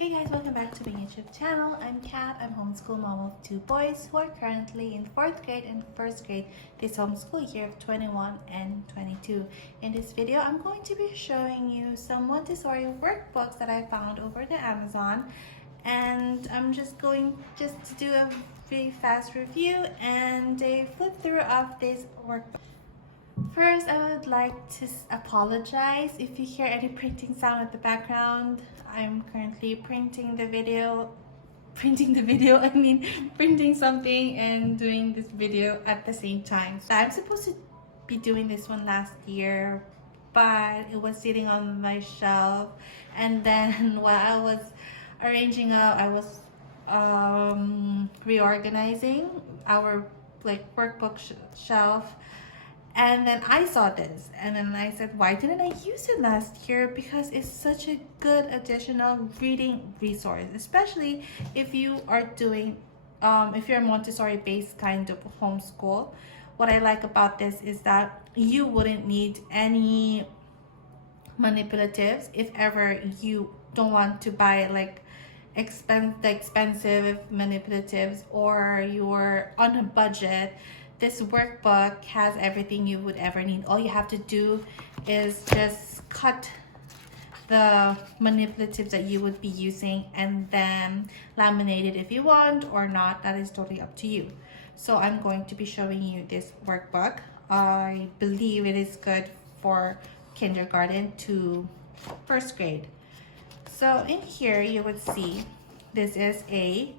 Hey guys, welcome back to my YouTube channel. I'm Kat. I'm homeschool mom of two boys who are currently in 4th grade and 1st grade this homeschool year of 21 and 22. In this video, I'm going to be showing you some Montessori workbooks that I found over the Amazon, and I'm just going to do a very fast review and a flip through of this workbook. First, I would like to apologize if you hear any printing sound at the background. I'm currently printing something and doing this video at the same time. So I'm supposed to be doing this one last year, but it was sitting on my shelf, and then while I was arranging up, I was reorganizing our workbook shelf. And then I saw this, and then I said, why didn't I use it last year? Because it's such a good additional reading resource, especially if you are doing, if you're a Montessori-based kind of homeschool. What I like about this is that you wouldn't need any manipulatives if ever you don't want to buy expensive manipulatives, or you're on a budget. This workbook has everything you would ever need. All you have to do is just cut the manipulatives that you would be using and then laminate it if you want, or not. That is totally up to you. So I'm going to be showing you this workbook. I believe it is good for kindergarten to 1st grade. So in here you would see this is a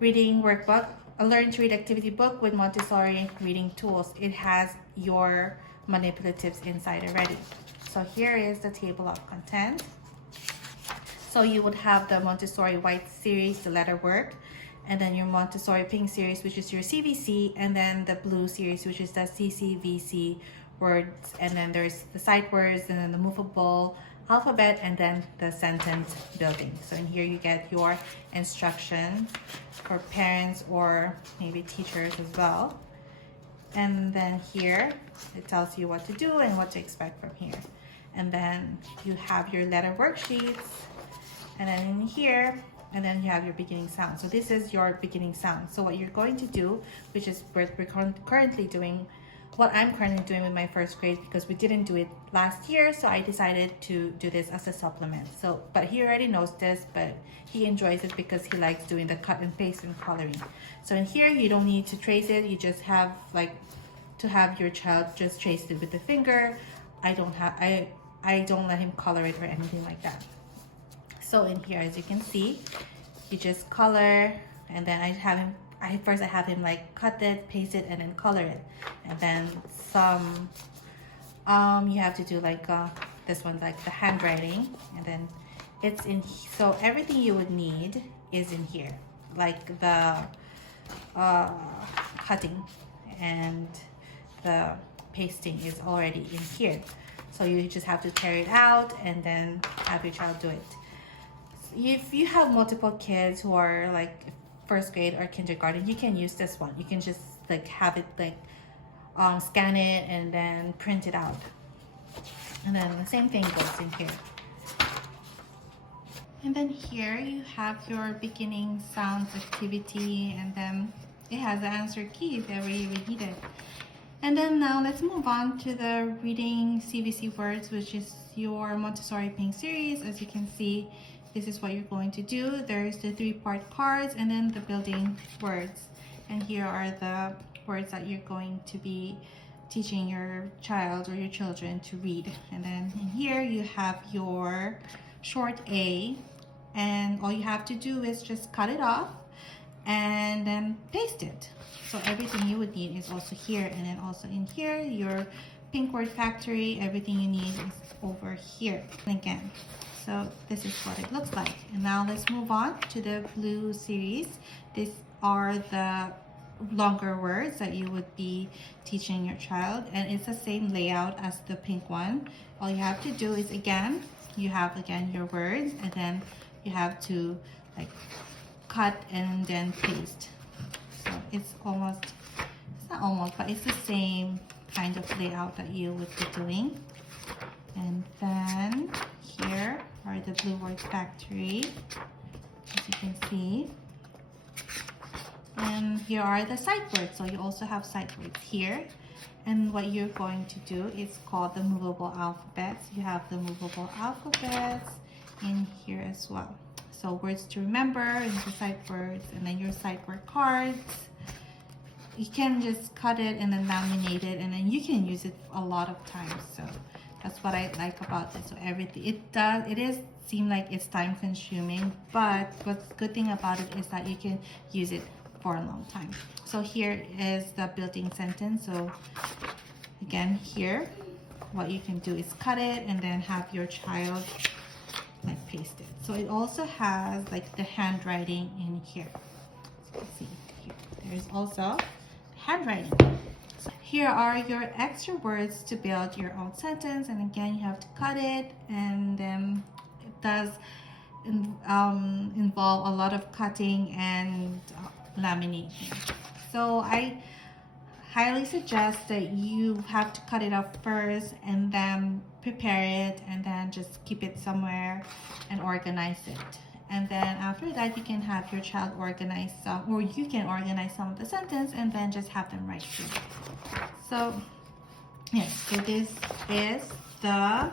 reading workbook, a learn to read activity book with Montessori reading tools. It has your manipulatives inside already. So here is the table of contents. So you would have the Montessori white series, the letter work, and then your Montessori pink series, which is your CVC, and then the blue series, which is the CCVC words, and then there's the sight words, and then the movable alphabet, and then the sentence building. So in here you get your instructions for parents or maybe teachers as well. And then here it tells you what to do and what to expect from here. And then you have your letter worksheets, and then in here, and then you have your beginning sound. So this is your beginning sound. So what you're going to do, which is what we're currently doing, what I'm currently doing with my 1st grade, because we didn't do it last year, so I decided to do this as a supplement. So, but he already knows this, but he enjoys it because he likes doing the cut and paste and coloring. So in here, you don't need to trace it. You just have to have your child just trace it with the finger. I don't let him color it or anything like that. So in here, as you can see, you just color, and then I have him cut it, paste it, and then color it. And then some you have to do this one, like the handwriting, and then it's in. So everything you would need is in here, like the cutting and the pasting is already in here. So you just have to tear it out and then have your child do it. If you have multiple kids who are 1st grade or kindergarten, you can use this one. You can just have it scan it and then print it out. And then the same thing goes in here. And then here you have your beginning sounds activity, and then it has the answer key if ever you would need it. And then now let's move on to the reading CVC words, which is your Montessori pink series. As you can see, this is what you're going to do. There's the 3-part cards and then the building words. And here are the words that you're going to be teaching your child or your children to read. And then in here you have your short A, and all you have to do is just cut it off and then paste it. So everything you would need is also here, and then also in here your pink word factory. Everything you need is over here. And again, so this is what it looks like. And now let's move on to the blue series. These are the longer words that you would be teaching your child, and it's the same layout as the pink one. All you have to do is, again, you have your words, and then you have to cut and then paste. So it's not almost, but it's the same kind of layout that you would be doing. And then here are the blue word factory. you can see. And here are the sight words. So you also have sight words here. And what you're going to do is called the movable alphabets. You have the movable alphabets in here as well. So words to remember and the sight words, and then your sight word cards. You can just cut it and then laminate it, and then you can use it a lot of times. So that's what I like about this. So everything it is seem like it's time consuming, but what's good thing about it is that you can use it for a long time. So here is the built-in sentence. So again, here what you can do is cut it and then have your child like paste it. So it also has like the handwriting in here. So you can see here. There's also handwriting. So here are your extra words to build your own sentence, and again you have to cut it, and then it does involve a lot of cutting and laminating. So I highly suggest that you have to cut it up first and then prepare it and then just keep it somewhere and organize it. And then after that, you can have your child organize some, or you can organize some of the sentence and then just have them write through. So yes, so this is the,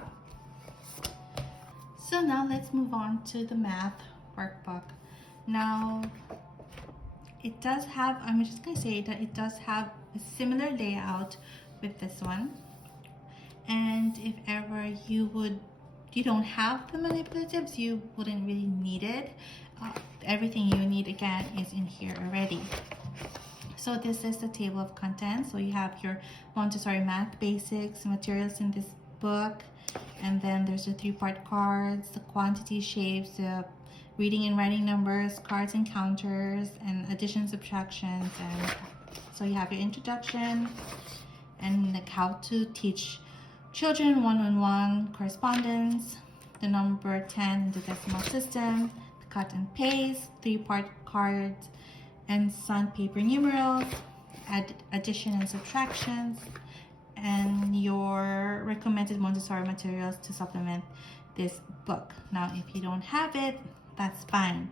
so now let's move on to the math workbook. Now it does have, I'm just gonna say that it does have a similar layout with this one. And if ever you don't have the manipulatives, you wouldn't really need it. Everything you need again is in here already. So this is the table of contents. So you have your Montessori math basics, materials in this book, and then there's the 3-part cards, the quantity shapes, the reading and writing numbers, cards and counters, and addition, subtractions. And so you have your introduction and like how to teach children one-on-one correspondence, the number 10 in the decimal system, the cut and paste, 3-part cards, and sandpaper numerals, addition and subtractions, and your recommended Montessori materials to supplement this book. Now, if you don't have it, that's fine.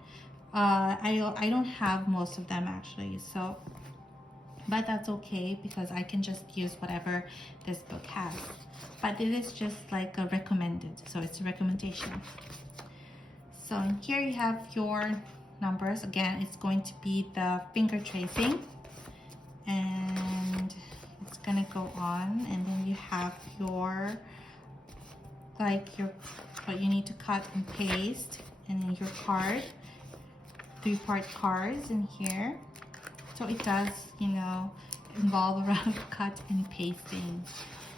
I don't have most of them actually, so but that's okay because I can just use whatever this book has. But it is just like a recommended, so it's a recommendation. So in here you have your numbers. Again, it's going to be the finger tracing, and it's gonna go on, and then you have your what you need to cut and paste, and then your card, 3-part cards in here. So it does, you know, involve around cut and pasting.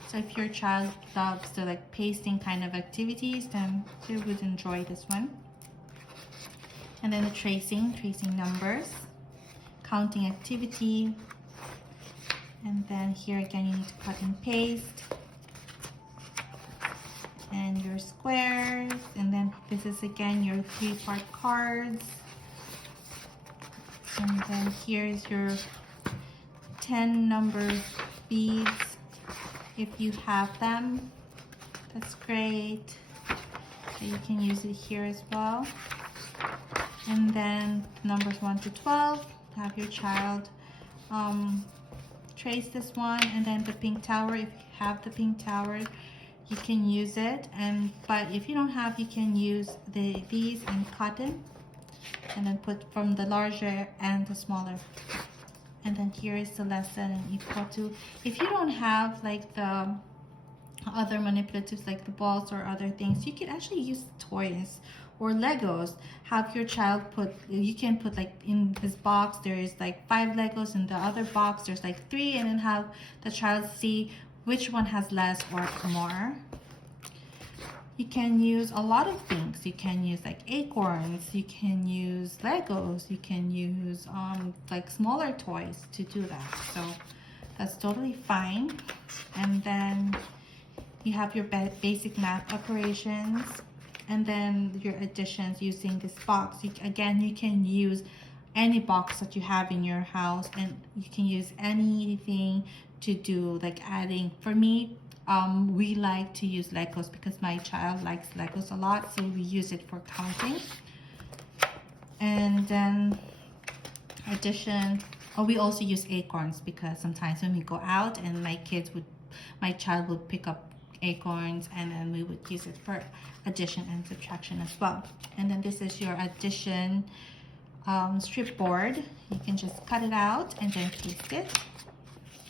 So if your child loves the like pasting kind of activities, then they would enjoy this one. And then the tracing numbers, counting activity, and then here again you need to cut and paste, and your squares, and then this is again your 3-part cards. And then here's your 10 number beads. If you have them, that's great. So you can use it here as well. And then numbers 1 to 12, have your child trace this one. And then the pink tower, if you have the pink tower, you can use it. But if you don't have, you can use these and cotton, and then put from the larger and the smaller. And then here is the lesson and equal to. If you don't have like the other manipulatives like the balls or other things, you can actually use toys or Legos. Have your child you can put like in this box there is like 5 Legos, in the other box there's like 3, and then have the child see which one has less or more. You can use a lot of things. You can use like acorns, you can use Legos, you can use like smaller toys to do that. So that's totally fine. And then you have your basic math operations, and then your additions using this box. Again, you can use any box that you have in your house, and you can use anything to do like adding. For me, we like to use Legos because my child likes Legos a lot, so we use it for counting. And then addition, we also use acorns because sometimes when we go out and my child would pick up acorns, and then we would use it for addition and subtraction as well. And then this is your addition strip board. You can just cut it out and then paste it,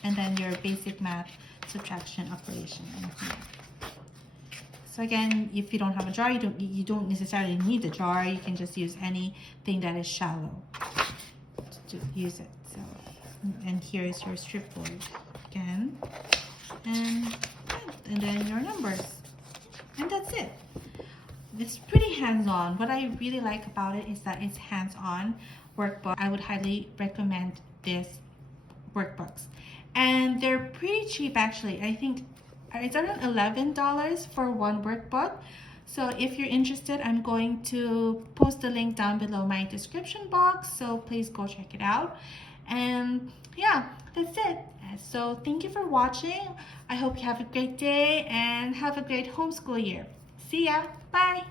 and then your basic math subtraction operation in here. So again, if you don't have a jar, you don't necessarily need a jar. You can just use anything that is shallow to use it. So, and here is your strip board again, and then your numbers, and that's it. It's pretty hands-on. What I really like about it is that it's hands-on workbook. I would highly recommend this workbooks, and they're pretty cheap actually. I think it's around $11 for one workbook. So if you're interested, I'm going to post the link down below my description box, so please go check it out. And yeah, that's it. So thank you for watching. I hope you have a great day and have a great homeschool year. See ya. Bye.